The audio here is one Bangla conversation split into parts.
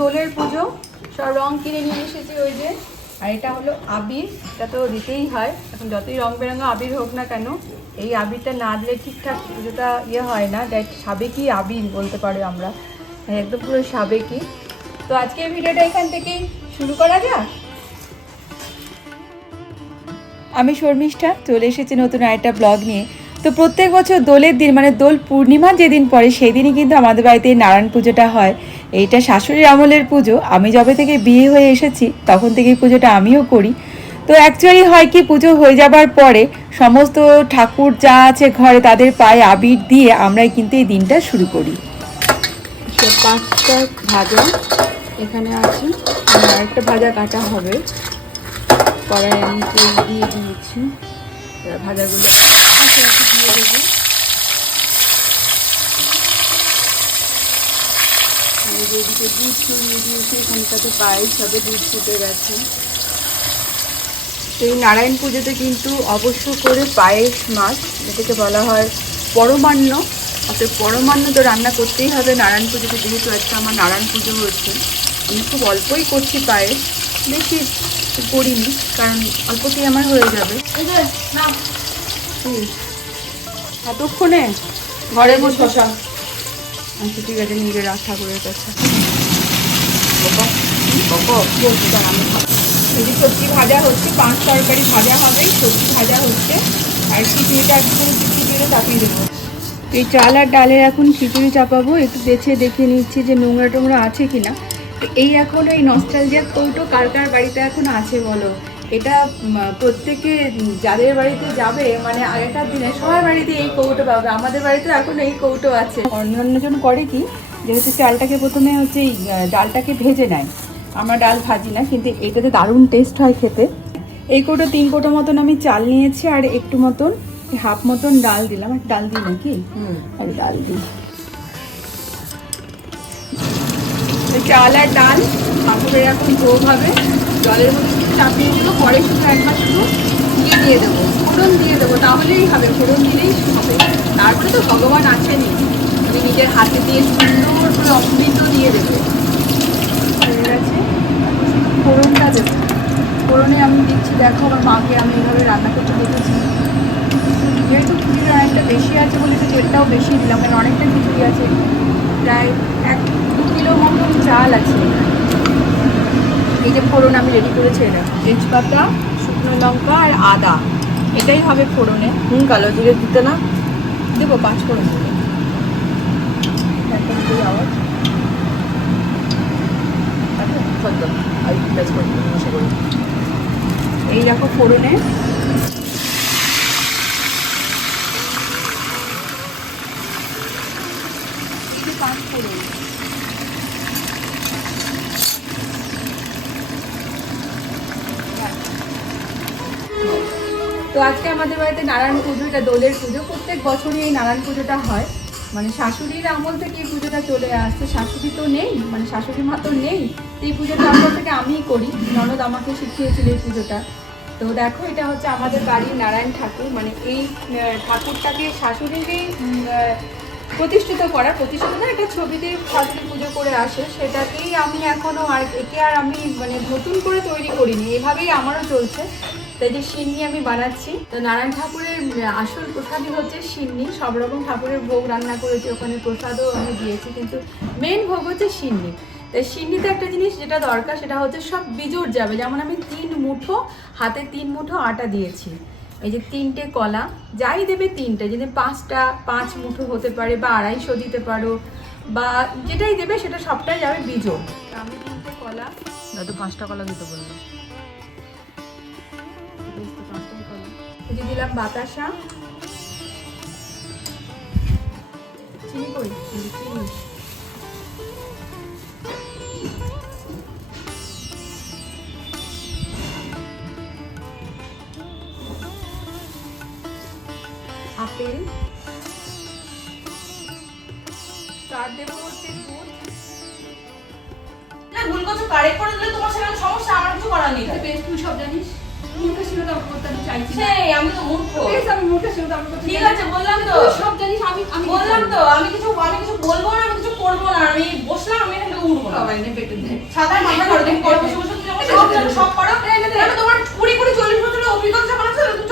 দোলের পুজো। সব রং কিনে নিয়ে এসেছি ওই যে। আর এটা হলো আবির। এটা তো দিতেই হয়। এখন যতই রং বেরঙা আবির হোক না কেন এই আবিরটা না দিলে ঠিকঠাক পুজোটা ইয়ে হয় না। দ্যাট সাবেকি আবির বলতে পারি আমরা। হ্যাঁ, একদম পুরো সাবেকি। তো আজকে ভিডিওটা এখান থেকেই শুরু করা যাক। আমি শর্মিষ্ঠা চলে এসেছি নতুন আরেকটা ব্লগ নিয়ে। তো প্রত্যেক বছর দোলের দিন মানে দোল পূর্ণিমা যেদিন পড়ে সেই দিনই কিন্তু আমাদের বাড়িতে নারায়ণ পুজোটা হয়। এইটা শাশুড়ির আমলের পুজো। আমি যবে থেকে বিয়ে হয়ে এসেছি, তখন থেকে এই পুজোটা আমিও করি। তো অ্যাকচুয়ালি হয় কি, পুজো হয়ে যাবার পরে সমস্ত ঠাকুর যা আছে ঘরে তাদের পায়ে আবির দিয়ে আমরাই কিন্তু এই দিনটা শুরু করি। পাঁচটা ভাজা এখানে আছে। আর একটা ভাজা কাটা হবে। কড়াই আমি দিয়ে দিয়েছি। ভাজাগুলো দিয়ে দেবো আর এই যে এদিকে দুধ চড়িয়ে দিয়েছি এখানটাতে পায়েস হবে দুধ ফুটে গেছে। তো এই নারায়ণ পুজোতে কিন্তু অবশ্য করে পায়েস মাছ যেটাকে বলা হয় পরমান্ন। অর্থাৎ পরমান্ন তো রান্না করতেই হবে নারায়ণ পুজোতে যেহেতু আজকে আমার নারায়ণ পুজো হচ্ছে। আমি খুব অল্পই করছি পায়েস বেশি করিনি কারণ অল্পতেই আমার হয়ে যাবে। এতক্ষণে ঘরে বসে আচ্ছা ঠিক আছে নিজে রাখ ঠাকুরের কাছে। এই সবজি ভাজা হচ্ছে পাঁচ তরকারি ভাজা হবে সবজি ভাজা হচ্ছে আর খিচুড়িটা একদম খিচুড়িটা চাপিয়ে দেবো। এই চাল আর ডালের এখন খিচুড়ি চাপাবো একটু বেছে দেখে নিচ্ছি যে নোংরা টোংরা আছে কিনা। তো এই এখন এই নস্টালজিয়া কৌটো কার কার বাড়িতে এখন আছে বলো? এটা প্রত্যেকে যাদের বাড়িতে যাবে মানে আগেকার দিনে সবার বাড়িতে এই কৌটো পাবে আমাদের বাড়িতে এখন এই কৌটো আছে। অন্যান্যজন করে কি? যেহেতু চালটাকে প্রথমে হচ্ছে এই ডালটাকে ভেজে নেয়। আমরা ডাল ভাজি না কিন্তু এটাতে দারুণ টেস্ট হয় খেতে। এই কৌটো তিন কৌটো মতন আমি চাল নিয়েছি আর একটু মতন হাফ মতন ডাল দিলাম। আর ডাল দিই নাকি? আর ডাল দিই। চাল আর ডাল ঠাকুরের এখন ভোগ হবে। জলের মধ্যে শুধু চাপিয়ে দেবো পরে শুধু একবার শুধু ইয়ে দিয়ে দেবো, ফোড়ন দিয়ে দেবো, তাহলেই হবে, ফোড়ন দিলেই হবে। তারপরে তো ভগবান আছেনই। তুমি নিজের হাতে দিয়ে সুন্দর করে অমৃত দিয়ে দেবে। হয়ে গেছে। ফোড়নটা দেবো। ফোড়নে আমি দিচ্ছি, দেখো আমার মাকে আমি এইভাবে রান্না করতে দেখেছি যেহেতু খিচুড়ি অনেকটা বেশি আছে বলে একটু তেলটাও বেশি দিলাম, কারণ অনেকটা খিচুড়ি আছে। প্রায় এক দু কিলো মতন চাল আছে। এই যে ফোড়ন আমি রেডি করেছি এটা তেজপাতা শুকনো লঙ্কা আর আদা। এটাই হবে ফোড়নে। হুম কালো জিরে দিতে না? দেবো পাঁচ ফোড়ন দেবো। আচ্ছা এই দেখো ফোড়নে। পাঁচ ফোড়ন। তো আজকে আমাদের বাড়িতে নারায়ণ পুজো, এটা দোলের পুজো। প্রত্যেক বছরই এই নারায়ণ পুজোটা হয়। মানে শাশুড়ির আমল থেকে এই পুজোটা চলে আসছে। শাশুড়ি তো নেই মানে শাশুড়ি মা তো নেই। এই পুজোটা আমল থেকে আমিই করি। ননদ আমাকে শিখিয়েছিল এই পুজোটা। তো দেখো, এটা হচ্ছে আমাদের বাড়ির নারায়ণ ঠাকুর। মানে এই ঠাকুরটাকে শাশুড়িরই প্রতিষ্ঠিত করা প্রতিষ্ঠিত না একটা ছবিতে শাশুড়ি পুজো করে আসে। সেটাকেই আমি এখনও আর একে আর আমি মানে নতুন করে তৈরি করিনি। এভাবেই আমারও চলছে। তাই যে সিন্নি আমি বানাচ্ছি। তো নারায়ণ ঠাকুরের আসল প্রসাদই হচ্ছে সিন্নি। সব রকম ঠাকুরের ভোগ রান্না করেছি, ওখানে প্রসাদও আমি দিয়েছি, কিন্তু মেন ভোগ হচ্ছে সিন্নি। তাই সিন্নিতে একটা জিনিস যেটা দরকার, সেটা হচ্ছে সব বিজোড় যাবে। যেমন আমি তিন মুঠো, হাতে তিন মুঠো আটা দিয়েছি। এই যে তিনটে কলা, যাই দেবে তিনটে, যদি পাঁচটা, পাঁচ মুঠো হতে পারে বা আড়াইশো দিতে পারো, বা যেটাই দেবে সেটা সবটাই যাবে বিজোড়। আমি তিনটে কলা, দাদু পাঁচটা কলা দিতে বলল। দিলাম বাতাসা। চিনি কই চিনি আপেল। তার দেবো হচ্ছে দুধ না ভুল কিছু কারেক্ট করে দিলে তোমার সেখানে সমস্যা আমার কিছু করার নেই। বেশ তুই সব জানিস। মুখে ছিল চাইছি সেই আমি তো মূর্খ। আমি মুখে ছিল তো ঠিক আছে বললাম তো। সব জানিস আমি আমি বললাম তো আমি কিছু আমি কিছু বলব না আমি কিছু করব না। আমি বসলাম আমি এখানে উঠবো না। পেটে দেয়। বসে বসে সব জানো, সব তোমার কুড়ি কুড়ি চল্লিশ বছরের অভিজ্ঞতা যখন আছে তুমি।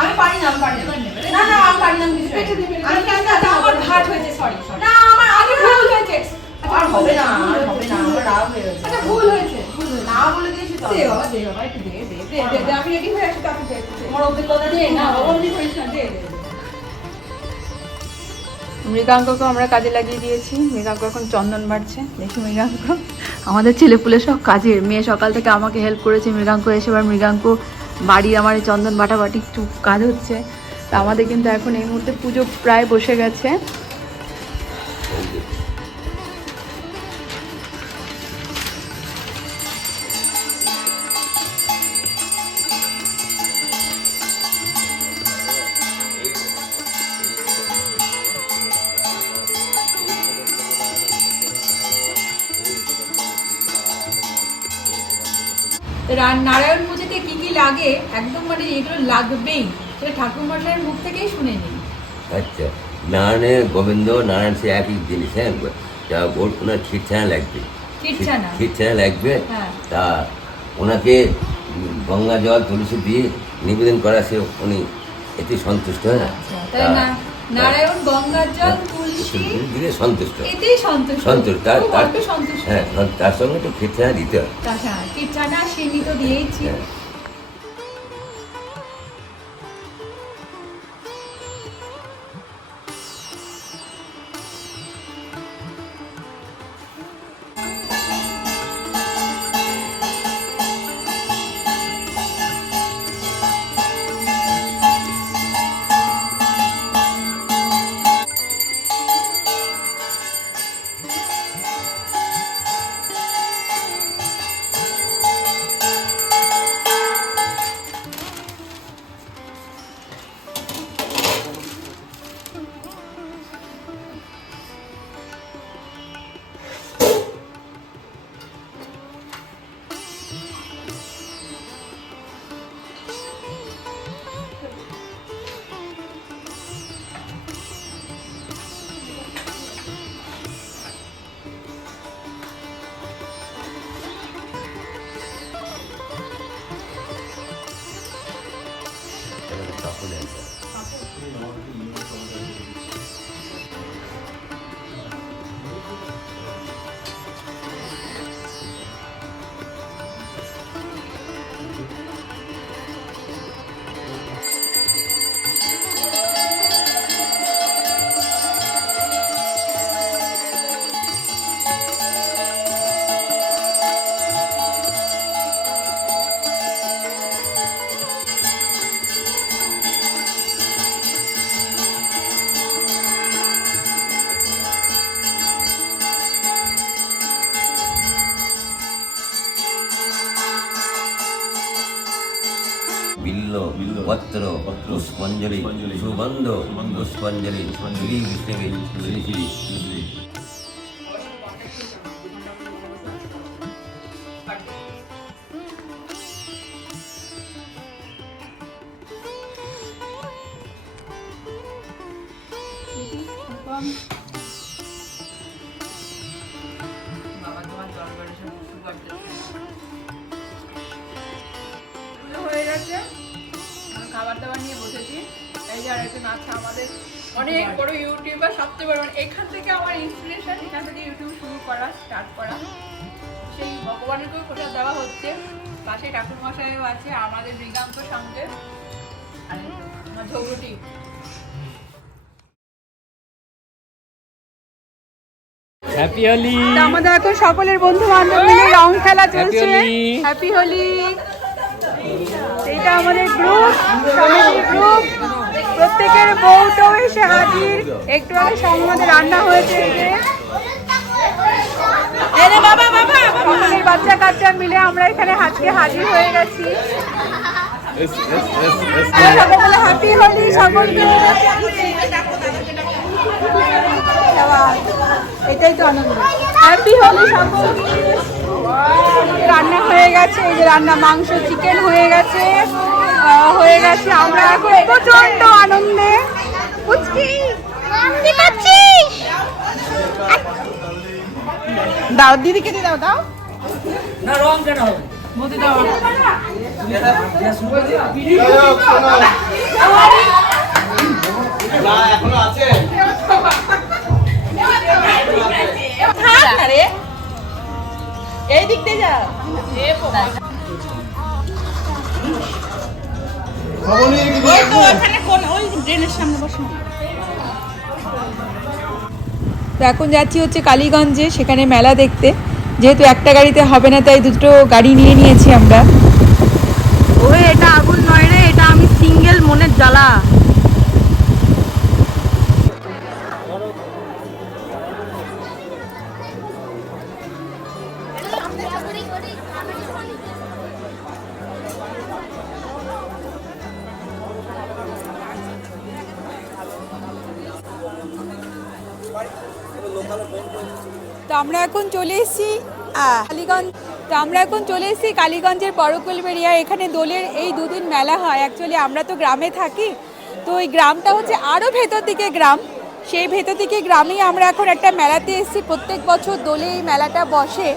আমি পারি না আমি পারি না। না না আমি পারি না আমি কিছু পেটে দেবে, আমি কেন আমার ঘাট হয়েছে সরি সরি না আমার আগে ভুল হয়েছে। আর হবে না আর হবে না আমার রাগ হয়ে গেছে। আচ্ছা ভুল হয়েছে। ভুল না বলে দিয়েছি দে বাবা দে বাবা একটু দে দে দে দে, দে আমি রেডি হয়ে আসি তাকে দে একটু দে। তোমার দে না বাবা অমনি করিস না দে দে দে। মৃগাঙ্ককে আমরা কাজে লাগিয়ে দিয়েছি মৃগাঙ্ক এখন চন্দন বাড়ছে দেখি মৃগাঙ্ক আমাদের ছেলেপুলে সব কাজে মেয়ে সকাল থেকে আমাকে হেল্প করেছে মৃগাঙ্ক এসে এবার মৃগাঙ্ক বাড়ি আমার এই চন্দন বাটাবাটি একটু কাজ হচ্ছে তা আমাদের কিন্তু এখন এই মুহূর্তে পুজো প্রায় বসে গেছে এগুলো লাগবেই। সেটা ঠাকুর মশাইয়ের মুখ থেকেই শুনে নিই আচ্ছা নারায়ণে গোবিন্দ নারায়ণ সে একই জিনিস হ্যাঁ? তা ওর ওনার খিরছানা লাগবে। খিরছানা? খিরছানা লাগবে। হ্যাঁ। তা ওনাকে গঙ্গা জল তুলসী দিয়ে নিবেদন করা সে উনি এতে সন্তুষ্ট হ্যাঁ? আচ্ছা, না- নারায়ণ গঙ্গার জল তুলসী দিলে সন্তুষ্ট। এতেই সন্তুষ্ট। সন্তুষ্ট। তার হ্যাঁ তার সঙ্গে একটু খিরছানা দিতে কিরচানা সিনি তো দিয়েইছি বিল্ল পত্র পুষ্পঞ্জলি সুগন্ধ পুষ্পঞ্জলি শ্রী বিষ্ণবে শ্রী শ্রী আরেকজন আছে আমাদের অনেক বড় ইউটিউবার সবচেয়ে বড় মানে এখান থেকে আমার ইন্সপিরেশন এখান থেকে ইউটিউব শুরু করা স্টার্ট করা। সেই ভগবানেরকেও প্রসাদ দেওয়া হচ্ছে। পাশে ঠাকুর মশাইও আছে আমাদের মৃগাঙ্ক সঙ্গে। আর আমার ঝগড়ুটি হ্যাপি হোলি আমাদের এখন সকলের বন্ধু বান্ধব মিলে রং খেলা চলছে। হ্যাপি হোলি এইটা আমাদের গ্রুপ গ্রুপ প্রত্যেকের বউটাও এসে হাজির। একটু আগে সমাজে রান্না হয়েছে যে। সকলের বাচ্চা কাচ্চা মিলে আমরা এখানে আজকে হাজির হয়ে গেছি। হ্যাপি হোলি সকলকে। এটাই তো আনন্দ। হ্যাপি হোলি সকলকে। রান্না হয়ে গেছে এই যে রান্না মাংস চিকেন হয়ে গেছে। হয়ে গেছে। আমরা এখন প্রচণ্ড আনন্দে। দাও দিদিকে দিয়ে দাও দাও। না রং কেন হবে? মধ্যে দাও। থাক না এই দিক দিয়ে যা। ওই তো ওখানে কোন ওই ড্রেনের সামনে বসো। তো এখন যাচ্ছি হচ্ছে কালীগঞ্জে সেখানে মেলা দেখতে। যেহেতু একটা গাড়িতে হবে না তাই দুটো গাড়ি নিয়ে নিয়েছি আমরা। ওই এটা আগুন নয় রে এটা আমি সিঙ্গেল মনের জ্বালা। তো আমরা এখন চলে এসেছি কালীগঞ্জ, তো আমরা এখন চলে এসেছি কালীগঞ্জের পরকুল বেরিয়া এখানে দোলের এই দুদিন মেলা হয়। অ্যাকচুয়ালি আমরা তো গ্রামে থাকি। তো ওই গ্রামটা হচ্ছে আরও ভেতর দিকে গ্রাম। সেই ভেতর দিকে গ্রামেই আমরা এখন একটা মেলাতে এসেছি। প্রত্যেক বছর দোলে এই মেলাটা বসে।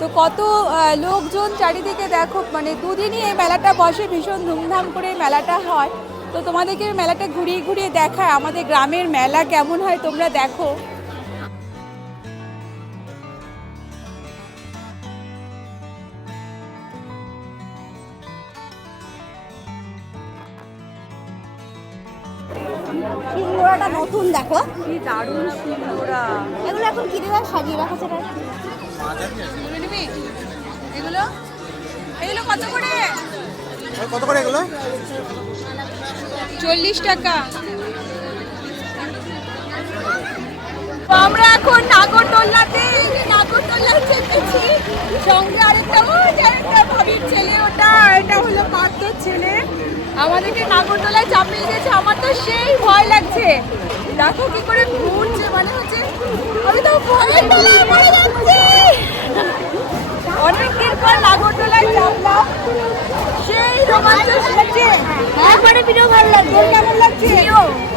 তো কত লোকজন চারিদিকে দেখো মানে দুদিনই এই মেলাটা বসে। ভীষণ ধুমধাম করে মেলাটা হয়। তো তোমাদেরকে এই মেলাটা ঘুরিয়ে ঘুরিয়ে দেখায়। আমাদের গ্রামের মেলা কেমন হয় তোমরা দেখো। দারুণ শিলনোড়া এগুলো এখন কিনে দেয় সাজিয়ে রাখা সেটা এগুলো নিবি এগুলো? এগুলো কত করে? কত করে এগুলো? চল্লিশ টাকা। আমরা এখন নাগরদোল্লাতে নাগরদোল্লায় চেপেছি। সঙ্গে আরেকটা ওই যে আরেকটা ভাবির ছেলে ওটা এটা হলো পাত্রর ছেলে। আমাদেরকে নাগরদোলায় চাপিয়ে দিয়েছে আমার তো সেই ভয় লাগছে। দেখো কি করে ঘুরছে মানে হচ্ছে আমি তো ভয় পড়ে যাচ্ছি। অনেকদিন পর নাগরদোলায় চাপলাম সেই রোমাঞ্চ লাগছে তারপরে ভিডিও ভালো লাগবে কেমন লাগছে?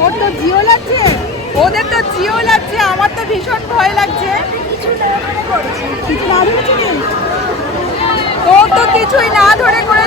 ওর তো জিও লাগছে? ওদের তো জিও লাগছে আমার তো ভীষণ ভয় লাগছে। কিছু না ধরেছে কি? তোর তো কিছুই না ধরে করেছে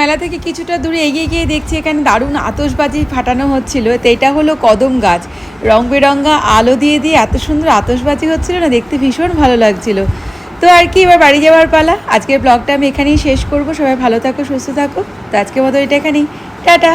মেলা থেকে কিছুটা দূরে এগিয়ে গিয়ে দেখছি এখানে দারুণ আতসবাজি ফাটানো হচ্ছিল। তো এটা হলো কদম গাছ। রং বেরঙ্গা আলো দিয়ে দিয়ে এত সুন্দর আতসবাজি হচ্ছিল না, দেখতে ভীষণ ভালো লাগছিল। তো আর কি, এবার বাড়ি যাওয়ার পালা। আজকের ব্লগটা আমি এখানেই শেষ করব। সবাই ভালো থাকো, সুস্থ থাকো। তো আজকের মতো এটা এখানেই। টাটা!